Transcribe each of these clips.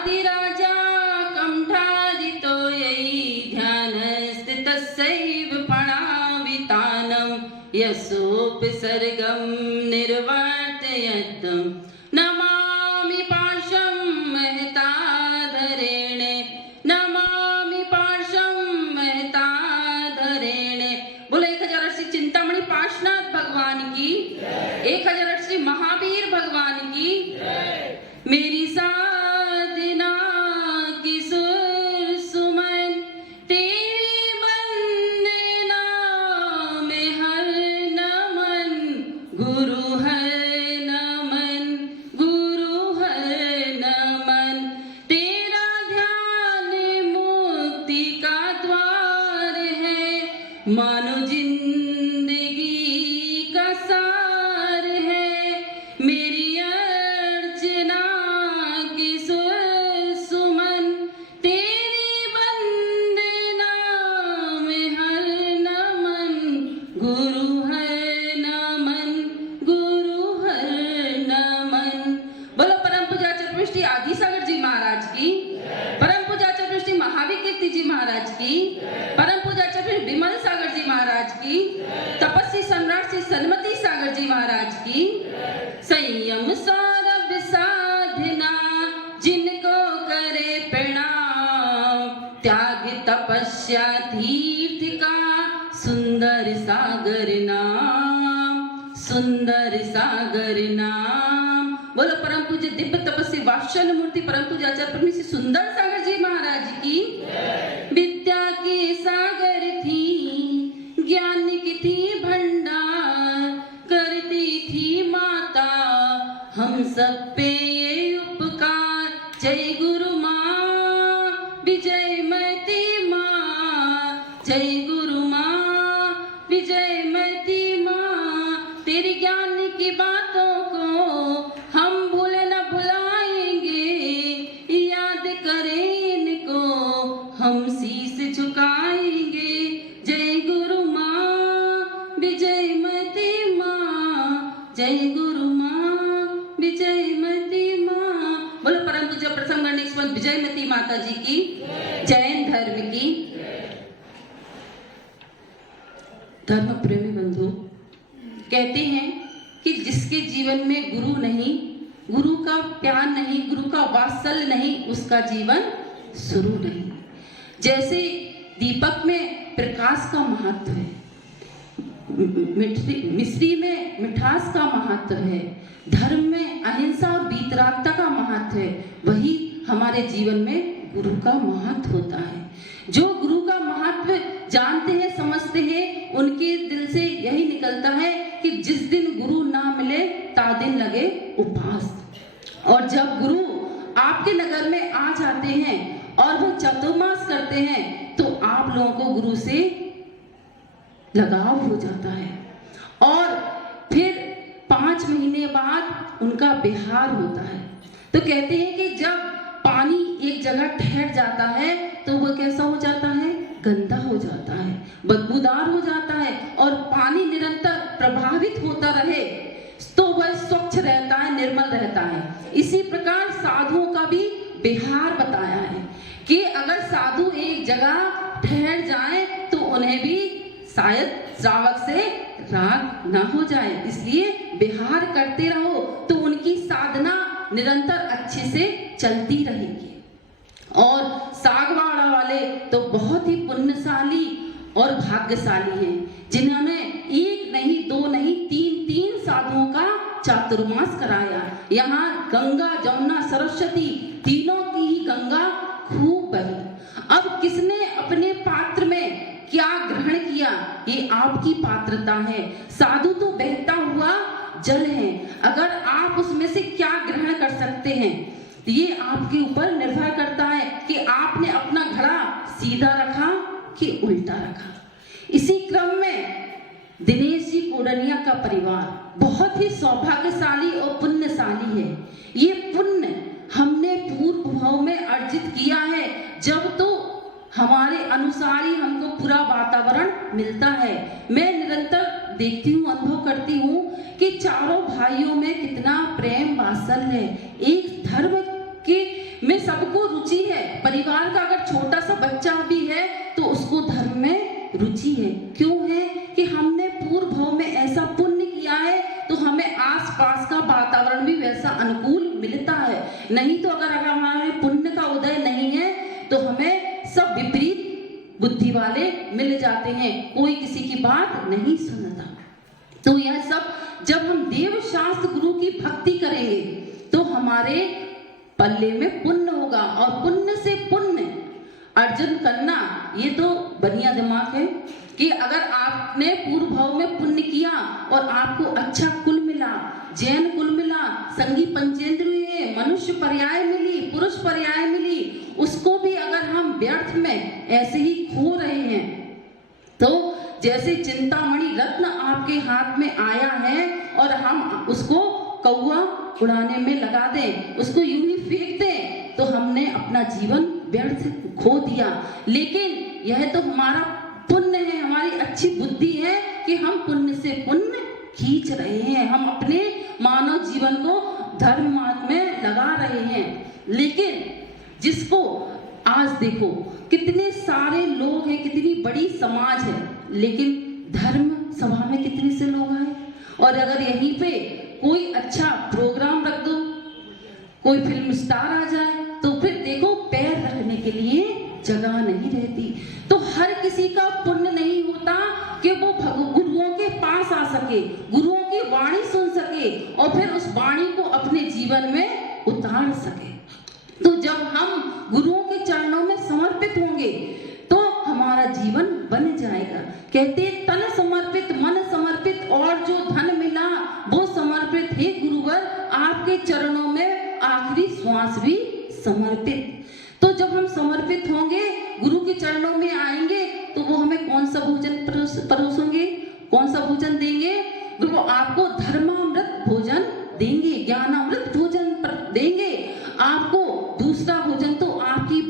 वादिराजा कण्ठादितो यै ध्यानस्थितस्यैव प्रणवितानं यशोपसर्गं निर्वर्तयतं नमामि पाशं महताधरेण नमामि पाशं महताधरेण। बोलो 1008 श्री चिंतामणि पार्श्वनाथ भगवान की, 1008 श्री महावीर भगवान की। मेरी साधना की सुर सुमन तेरी वंदना में हर नमन गुरु हर नमन गुरु हर नमन। तेरा ध्यान मुक्ति का द्वार है, मानो जिंदगी का सार है। मेरी अर्चना की सुर सुमन तेरी वंदना में हर नमन गुरु हर नमन गुरु हर नमन। बोलो परम पूज्य चतुर्वेदी आदि सागर जी महाराज की, परम पूज्य चतुर्वेदी महावीर कीर्ति जी महाराज की, परम पूज्य चतुर्वेदी विमल सागर जी महाराज की, तपस्वी सम्राट श्री सन्मति सागर जी महाराज की। संयम सौरभ साधना जिनको करे प्रणाम, त्याग तपस्या तीर्थ का सुंदर सागर नाम सुंदर सागर नाम। बोलो परम पूज्य दिव्य तपस्वी वात्सल्य मूर्ति परम पूज्य आचार्य परम श्री सुंदर सागर जी महाराज की। विद्या के सागर थी, ज्ञान की थी भंडार, करती थी माता हम सब पे ये उपकार। जय गुरु माँ विजयमती माँ, जय गुरु माँ विजयमती माँ। तेरी ज्ञान की बातों को हम भूल न भुलाएंगे, याद करें इनको हम शीश झुकाएंगे। जय गुरु माँ विजयमती माँ, जय गुरु माँ विजयमती माँ। बोलो परम पूज्य प्रथम गणेश्वर विजयमती माता जी की, जैन धर्म की। धर्म प्रेमी बंधु कहते हैं कि जिसके जीवन में गुरु नहीं, गुरु का प्यार नहीं, गुरु का वात्सल्य नहीं, उसका जीवन शुरू नहीं। जैसे दीपक में प्रकाश का महत्व है, मिश्री में मिठास का महत्व है, धर्म में अहिंसा और वीतरागता का महत्व है, वही हमारे जीवन में गुरु का महत्व होता है। जो गुरु का महत्व जानते हैं समझते हैं, उनके दिल से यही निकलता है कि जिस दिन गुरु ना मिले ता दिन लगे उपास। और जब गुरु आपके नगर में आ जाते हैं और वह चतुर्मास करते हैं तो आप लोगों को गुरु से लगाव हो जाता है और फिर 5 महीने बाद उनका बिहार होता है। तो कहते हैं कि जब पानी एक जगह ठहर जाता है तो वह कैसा हो जाता है, गंदा हो जाता है, बदबूदार हो जाता है। और पानी निरंतर प्रभावित होता रहे तो वह स्वच्छ रहता है, निर्मल रहता है। इसी प्रकार साधुओं का भी बिहार बताया है कि अगर साधु एक जगह ठहर जाए तो उन्हें भी शायद श्रावक से राग ना हो जाए, इसलिए बिहार करते रहो तो उनकी साधना निरंतर अच्छे से चलती रहेगी। और सागवाड़ा वाले तो बहुत ही पुण्यशाली और भाग्यशाली हैं जिन्होंने एक नहीं, दो नहीं, तीन साधुओं का चातुर्मास कराया। यहाँ गंगा, जमुना, सरस्वती तीनों की ही गंगा खूब बही। अब किसने अपने पात्र में क्या ग्रहण किया, ये आपकी पात्रता है। साधु तो बहता हुआ जल है, अगर आप उसमें से क्या ग्रहण कर सकते हैं ये आपके ऊपर निर्भर करता है कि आपने अपना घड़ा सीधा रखा कि उल्टा रखा। इसी क्रम में दिनेश जी कोडनिया का परिवार बहुत ही सौभाग्यशाली और पुण्यशाली है। ये पुण्य हमने पूर्व भाव में अर्जित किया है, जब तो हमारे अनुसार ही हमको पूरा वातावरण मिलता है। मैं निरंतर देखती हूँ, अनुभव करती हूँ कि चारों भाइयों में कितना प्रेम वात्सल्य है। एक धर्म के में सबको रुचि है। परिवार का अगर छोटा सा बच्चा भी है तो उसको धर्म में रुचि है। क्यों है? कि हमने पूर्व भाव में ऐसा पुण्य किया है तो हमें आसपास का वातावरण भी वैसा अनुकूल मिलता है। नहीं तो अगर हमारे पुण्य का उदय नहीं है तो हमें सब विपरीत बुद्धि वाले मिल जाते हैं, कोई किसी की बात नहीं सुनता। तो यह सब जब हम देव शास्त्र गुरु की भक्ति करेंगे तो हमारे पल्ले में पुण्य होगा, और पुण्य से पुण्य अर्जन करना ये तो बढ़िया दिमाग है कि अगर आपने पूर्व भाव में पुण्य किया और आपको अच्छा कुल मिला, जैन कुल मिला, संगी पंचेंद्रिय, मनुष्य पर्याय मिली, पुरुष पर्याय मिली, उसको भी अगर हम व्यर्थ में ऐसे ही खो रहे हैं तो जैसे चिंतामणि रत्न आपके हाथ में आया है और हम उसको कौवा उड़ाने में लगा दें, उसको यूं ही फेंक दें, तो हमने अपना जीवन व्यर्थ खो दिया। लेकिन यह तो हमारा पुण्य है, हमारी अच्छी बुद्धि है कि हम पुण्य से पुण्य खींच रहे हैं, हम अपने मानव जीवन को धर्म मार्ग में लगा रहे हैं। लेकिन जिसको आज देखो कितने सारे लोग हैं, कितनी बड़ी समाज है, लेकिन धर्म सभा में कितने से लोग आए, और अगर यहीं पे कोई अच्छा प्रोग्राम रख दो, कोई फिल्म स्टार आ जाए, तो फिर देखो पैर रखने के लिए जगह नहीं रहती। तो हर किसी का पुण्य नहीं होता कि वो गुरुओं के पास आ सके, गुरुओं की वाणी सुन सके और फिर उस वाणी को अपने जीवन में उतार सके। तो जब हम गुरुओं के चरणों में समर्पित होंगे तो हमारा जीवन बन जाएगा। कहते तन समर्पित मन समर्पित और जो धन मिला वो समर्पित, हे गुरुवर आपके चरणों में आखिरी श्वास भी समर्पित। तो जब हम समर्पित होंगे, गुरु के चरणों में आएंगे, तो वो हमें कौन सा भोजन परोसेंगे, कौन सा भोजन देंगे? वो आपको धर्मामृत भोजन देंगे, ज्ञानामृत भोजन देंगे। आपको दूसरा भोजन तो आपकी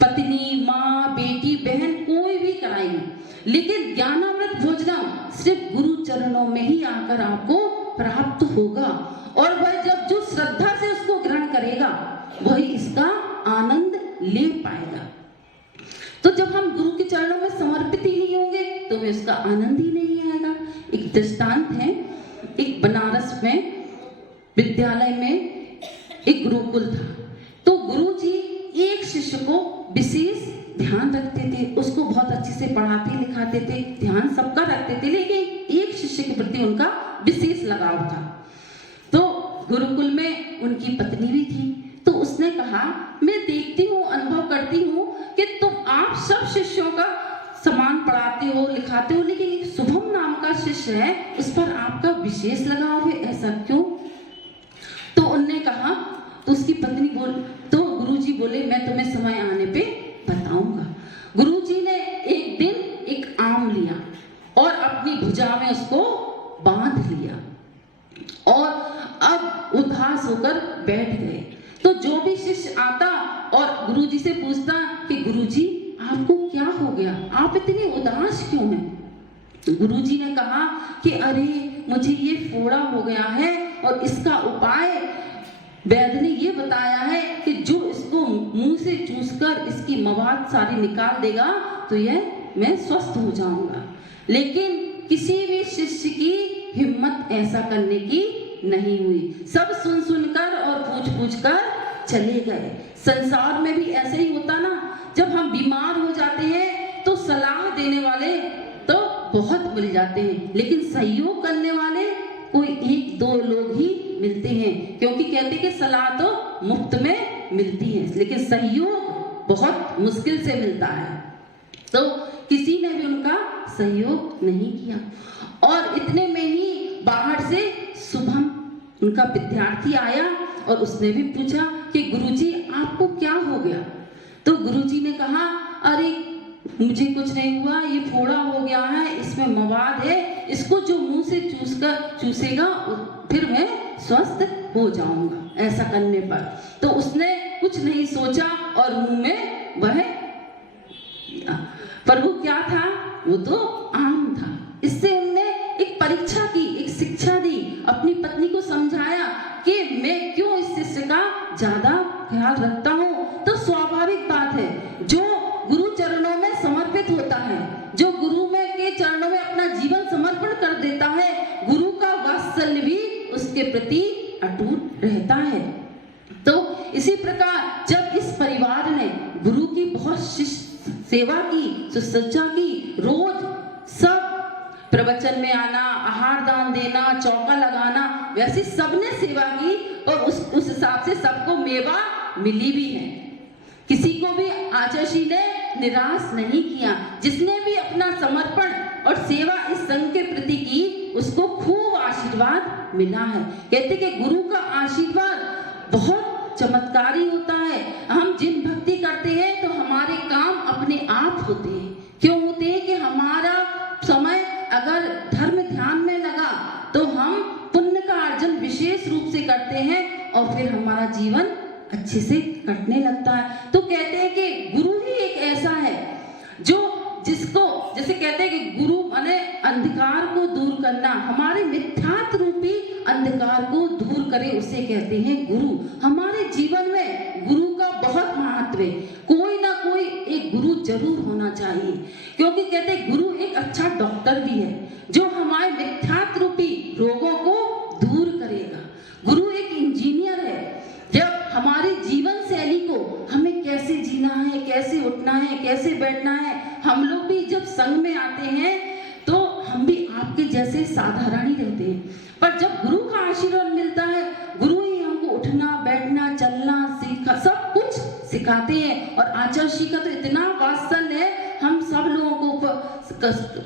पत्नी, माँ, बेटी, बहन कोई भी कराएगी, लेकिन ज्ञानामृत भोजन सिर्फ गुरु चरणों में ही आकर आपको प्राप्त होगा। और वह जब जो श्रद्धा से उसको ग्रहण करेगा वही इसका आनंद ले पाएगा। तो जब हम गुरु के चरणों में समर्पित ही नहीं होंगे तो हमें उसका आनंद ही नहीं आएगा। एक दृष्टांत है, एक बनारस में विद्यालय में एक गुरुकुल था। तो गुरुजी एक शिष्य को विशेष ध्यान रखते थे, उसको बहुत अच्छे से पढ़ाते लिखाते थे, ध्यान सबका रखते थे, लेकिन एक शिष्य के प्रति उनका विशेष लगाव था। तो गुरुकुल में उनकी पत्नी भी थी। तो उसने कहा, मैं देखती हूँ, अनुभव करती हूँ कि तुम आप सब शिष्यों का समान पढ़ाते हो लिखाते हो, लेकिन एक शुभम नाम का शिष्य है, उस पर आपका विशेष लगाव है, ऐसा क्यों? तो उनने कहा, तो उसकी पत्नी तो गुरुजी बोले, मैं तुम्हें समय आने पे बताऊंगा। गुरुजी ने एक दिन एक आम लिया और अपनी भुजा में उसको बांध लिया और अब उदास होकर बैठ गए। तो जो भी शिष्य आता और गुरुजी से पूछता कि गुरुजी आपको क्या हो गया, आप इतने उदास क्यों हैं? तो गुरुजी ने कहा कि अरे मुझे ये फोड़ा हो गया है और इसका उपाय वैद्य ने ये बताया है कि जो इसको मुंह से चूसकर इसकी मवाद सारी निकाल देगा तो यह मैं स्वस्थ हो जाऊंगा। लेकिन किसी भी शिष्य की हिम्मत ऐसा करने की नहीं हुई, सब सुन सुनकर और पूछ कर चले गए। संसार में भी ऐसे ही होता ना, जब हम बीमार हो जाते हैं तो सलाह देने वाले तो बहुत मिल जाते हैं, लेकिन सहयोग करने वाले कोई एक दो लोग ही मिलते हैं, क्योंकि कहते हैं कि सलाह तो मुफ्त में मिलती है, लेकिन सहयोग बहुत मुश्किल से मिलता है। तो किसी ने भी उनका सहयोग नहीं किया और इतने में ही बाहर से शुभम उनका विद्यार्थी आया और उसने भी पूछा कि गुरुजी आपको क्या हो गया? तो गुरुजी ने कहा, अरे मुझे कुछ नहीं हुआ, ये फोड़ा हो गया है, इसमें मवाद है, इसको जो मुंह से चूसेगा फिर मैं स्वस्थ हो जाऊंगा ऐसा करने पर। तो उसने कुछ नहीं सोचा और मुंह में वह, पर वो क्या था? वो तो आम था। इससे उनने एक परीक्षा की, एक शिक्षा दी, अपनी पत्नी को समझाया कि मैं क्यों इस शिष्य का ज्यादा ख्याल रखता हूँ तो स्वाभाविक बात है, जो गुरु चरणों में समर्पित होता है, जो गुरु में के चरणों में अपना जीवन समर्पण कर देता है, गुरु का वात्सल्य भी उसके प्रति अटूट रहता है। तो इसी प्रकार जब इस परिवार ने गुरु की बहुत सेवा की, सुसज्जा की, रोज सब प्रवचन में आना, आहार दान देना, चौका लगाना, वैसे सबने सेवा की और उस हिसाब से सबको मेवा मिली भी है। किसी को भी आचार्य ने निराश नहीं किया। जिसने भी अपना समर्पण और सेवा इस संघ के प्रति की, उसको खूब आशीर्वाद मिला है। कहते कि गुरु का आशीर्वाद बहुत चमत्कारी होता है। हम जिन भक्ति करते हैं तो हमारे काम अपने आप होते हैं। क्यों होते हैं? कि हमारा समय अगर धर्म ध्यान में लगा तो हम पुण्य का अर्जन विशेष रूप से करते हैं और फिर हमारा जीवन अच्छे से कटने लगता है। तो कहते हैं कि गुरु ही एक ऐसा है जो जिसको, जैसे कहते हैं कि गुरु माने अंधकार को दूर करना, हमारे मिथ्यात्व रूपी अंधकार को दूर करे, उसे कहते हैं गुरु। हमारे जीवन में गुरु का बहुत महत्व है। कोई ना कोई एक गुरु जरूर होना चाहिए, क्योंकि कहते हैं गुरु एक अच्छा डॉक्टर भी है जो हमारे मिथ्यात्व रूपी रोगों को दूर करेगा। गुरु एक इंजीनियर है, जब हमारी जीवन शैली को, हमें कैसे जीना है, कैसे उठना है, कैसे बैठना है, हम लोग भी जब संग में आते हैं तो हम भी आपके जैसे साधारण ही रहते हैं, पर जब गुरु का आशीर्वाद मिलता है, गुरु ही हमको उठना, बैठना, चलना, सीखा सब कुछ सिखाते हैं। और आचार्य जी का तो इतना वात्सल्य है हम सब लोगों को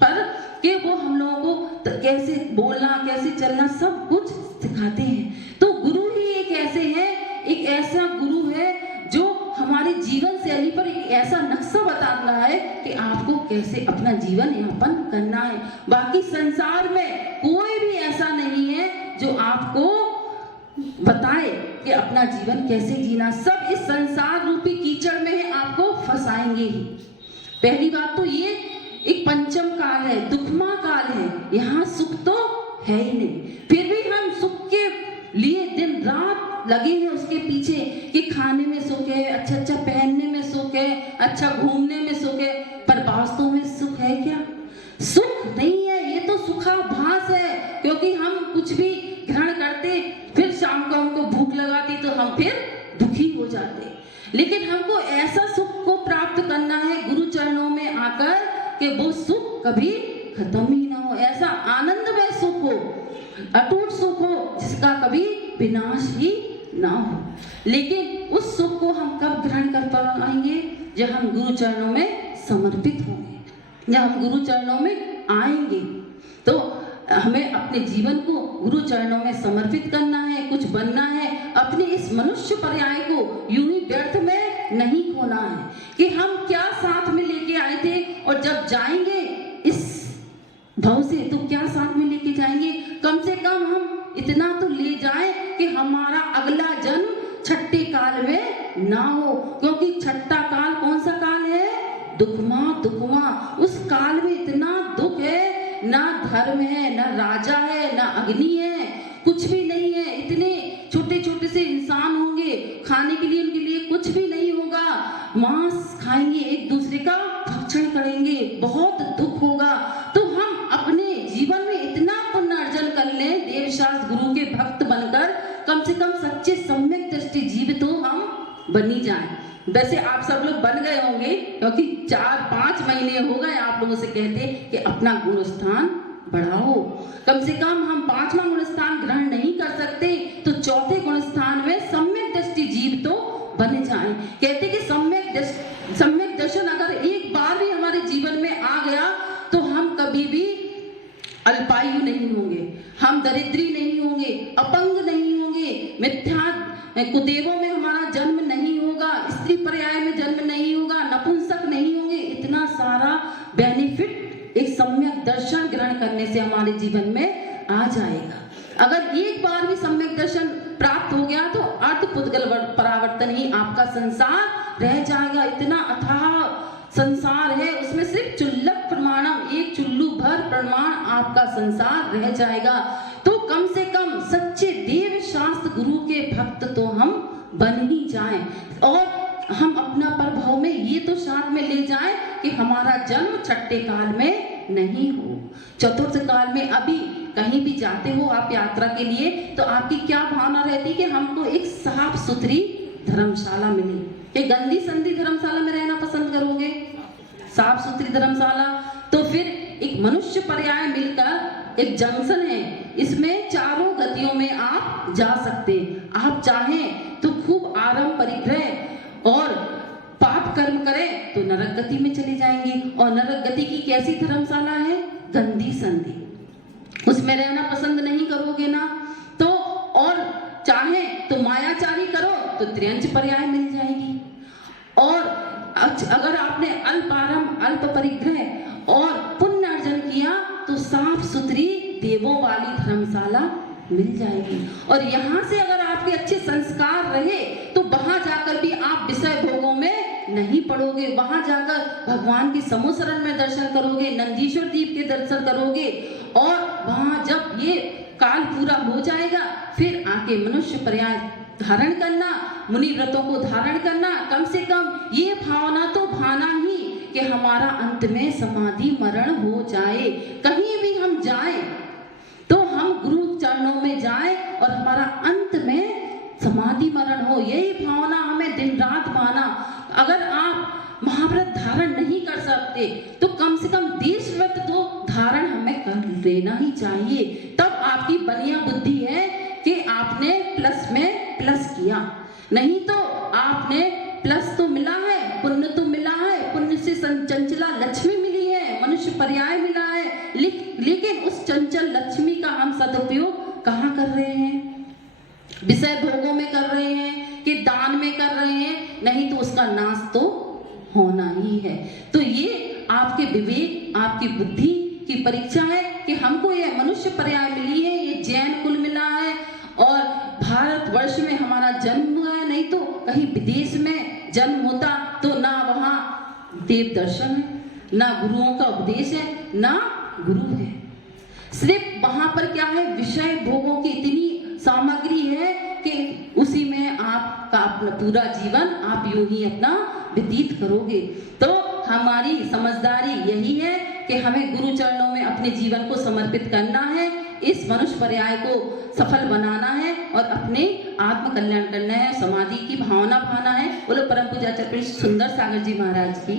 पर कि वो हम लोगों को कैसे बोलना, कैसे चलना, सब कुछ सिखाते हैं। तो गुरु ही एक ऐसे हैं, एक ऐसा गुरु है जो हमारी जीवन शैली पर एक ऐसा नक्शा बता रहा है कि आपको कैसे अपना जीवन यापन करना है। बाकी संसार में कोई भी ऐसा नहीं है जो आपको बताए कि अपना जीवन कैसे जीना। सब इस संसार रूपी कीचड़ में है, आपको फंसाएंगे ही। पहली बात तो ये एक पंचम काल है, दुखमा काल है, यहाँ सुख तो है ही नहीं, फिर भी हम सुख के लिए दिन रात लगे हैं उसके पीछे कि खाने में सुख है, अच्छा अच्छा पहनने में सुख है, अच्छा घूमने में सुख है, पर वास्तव में सुख है क्या? सुख नहीं है, ये तो सुखाभास है। क्योंकि हम कुछ भी ग्रहण करते, फिर शाम को हमको भूख लगाती तो हम फिर दुखी हो जाते। लेकिन हमको ऐसा सुख को प्राप्त करना है गुरु चरणों में आकर कि वो सुख कभी खत्म ही ना हो, ऐसा आनंदमय सुख हो, अटूट सुख हो, जिसका कभी विनाश ही ना हो। लेकिन उस सुख को हम कब ग्रहण कर पाएंगे? जब हम गुरु चरणों में समर्पित होंगे, जब हम गुरु चरणों में आएंगे। तो हमें अपने जीवन को गुरु चरणों में समर्पित करना है, कुछ बनना है, अपने इस मनुष्य पर्याय को यूं ही व्यर्थ में नहीं खोना है कि हम क्या साथ में लेके आए थे और जब जाएंगे इस भाव से तो क्या साथ में लेके जाएंगे। कम से कम हम इतना तो ले जाएं कि हमारा अगला जन्म छठे काल में ना हो, क्योंकि छठा काल कौन सा काल है? दुखमा दुखमा। उस काल में इतना दुख है, ना धर्म है, ना राजा है, ना अग्नि है, कुछ भी नहीं है। इतने छोटे छोटे से इंसान होंगे, खाने के लिए उनके लिए कुछ भी नहीं होगा, मांस खाएंगे, एक दूसरे का भक्षण करेंगे, बहुत दुख होगा। तो हम अपने जीवन में इतना पुण्य अर्जन कर लें, देवशास्त्र गुरु के भक्त बनकर कम से कम सच्चे सम्यक दृष्टि जीव तो हम बनी जाएं। वैसे आप सब लोग बन गए होंगे, क्योंकि 4-5 महीने हो गए आप लोगों से कहते कि अपना गुणस्थान बढ़ाओ। कम से कम हम 5वां गुणस्थान ग्रहण नहीं कर सकते तो चौथे गुणस्थान में सम्यक दृष्टि जीव तो बन जाएं। कहते कि सम्यक दर्शन अगर एक बार भी हमारे जीवन में आ गया तो हम कभी भी अल्पायु नहीं होंगे, हम दरिद्री नहीं होंगे, अपंग नहीं होंगे, मिथ्या कुदेवों में हमारा जन्म नहीं होगा, स्त्री पर्याय में जन्म नहीं होगा, नपुंसक नहीं होंगे। इतना सारा बेनिफिट एक सम्यक दर्शन ग्रहण करने से हमारे जीवन में आ जाएगा। अगर एक बार भी सम्यक दर्शन प्राप्त हो गया तो अर्थ पुद्गल परावर्तन ही आपका संसार रह जाएगा। इतना अथाह संसार है, उसमें सिर्फ चुल्लक प्रमाणम, एक चुल्लू भर प्रमाण आपका संसार रह जाएगा। तो कम से कम सच्चे देव शास्त्र गुरु के भक्त तो हम बन ही जाएं और हम अपना प्रभाव में ये तो साथ में ले जाएं कि हमारा जन्म छठे काल में नहीं हो, चतुर्थ काल में। अभी कहीं भी जाते हो आप यात्रा के लिए तो आपकी क्या भावना रहती है कि हमको एक साफ सुथरी धर्मशाला मिले, कि गंदी संदी धर्मशाला में रहना पसंद करोगे? साफ सुथरी धर्मशाला। तो फिर एक मनुष्य पर्याय मिलकर एक जंक्शन है, इसमें चारों गतियों में आप जा सकते। आप चाहें तो खूब आराम परिग्रह और पाप कर्म करें तो नरक गति में चले जाएंगे, और नरक गति की कैसी धर्मशाला है? गंदी संदी, उसमें रहना पसंद नहीं करोगे ना। तो और चाहे तो मायाचारी करो तो त्रियंच पर्याय मिल जाएगी, और अगर आपने अल्प आरंभ अल्प परिग्रह और पुण्य अर्जन किया तो साफ सुथरी देवों वाली धर्मशाला मिल जाएगी। और यहाँ से अगर आपके अच्छे संस्कार रहे तो वहां जाकर भी आप विषय भोगों में नहीं पड़ोगे, वहां जाकर भगवान की समूह शरण में दर्शन करोगे, नंदीश्वर दीप के दर्शन करोगे, और वहां जब ये काल पूरा हो जाएगा फिर आके मनुष्य पर्याय धारण करना, मुनि व्रतों को धारण करना। कम से कम ये भावना तो भाना ही कि हमारा अंत में समाधि मरण हो जाए। कहीं भी हम जाएं तो हम गुरु चरणों में जाएं और हमारा अंत में समाधि मरण हो, यही भावना हमें दिन रात पाना। अगर आप महाव्रत धारण नहीं कर सकते तो कम से कम देश व्रत तो धारण हमें कर लेना ही चाहिए। तब आपकी बनिया बुद्धि है कि आपने प्लस में प्लस किया, नहीं तो आपने प्लस तो मिला है, पुण्य तो मिला है, पुण्य से चंचला लक्ष्मी मिली है, मनुष्य पर्याय मिला है, लेकिन उस चंचल लक्ष्मी का हम सदुपयोग कहाँ कर रहे हैं? विषय भोगों में कर रहे हैं कि दान में कर रहे हैं? नहीं तो उसका नाश तो होना ही है। तो ये आपके विवेक, आपकी बुद्धि की परीक्षा है कि हमको ये मनुष्य पर्याय मिली है, ये जैन कुल मिला है, और भारतवर्ष में हमारा जन्म हुआ है, नहीं तो कहीं विदेश में जन्म होता तो ना वहाँ देव दर्शन है, ना गुरुओं का उपदेश है, ना गुरु है। सिर्फ वहां पर क्या है, विषय भोगों की इतनी सामग्री है कि उसी में आपका अपना पूरा जीवन आप यूं ही अपना व्यतीत करोगे। तो हमारी समझदारी यही है कि हमें गुरु चरणों में अपने जीवन को समर्पित करना है, इस मनुष्य पर्याय को सफल बनाना है और अपने आत्म कल्याण करना है, समाधि की भावना पाना है। बोलो परम पूज्य आचार्य सुंदर सागर जी महाराज की।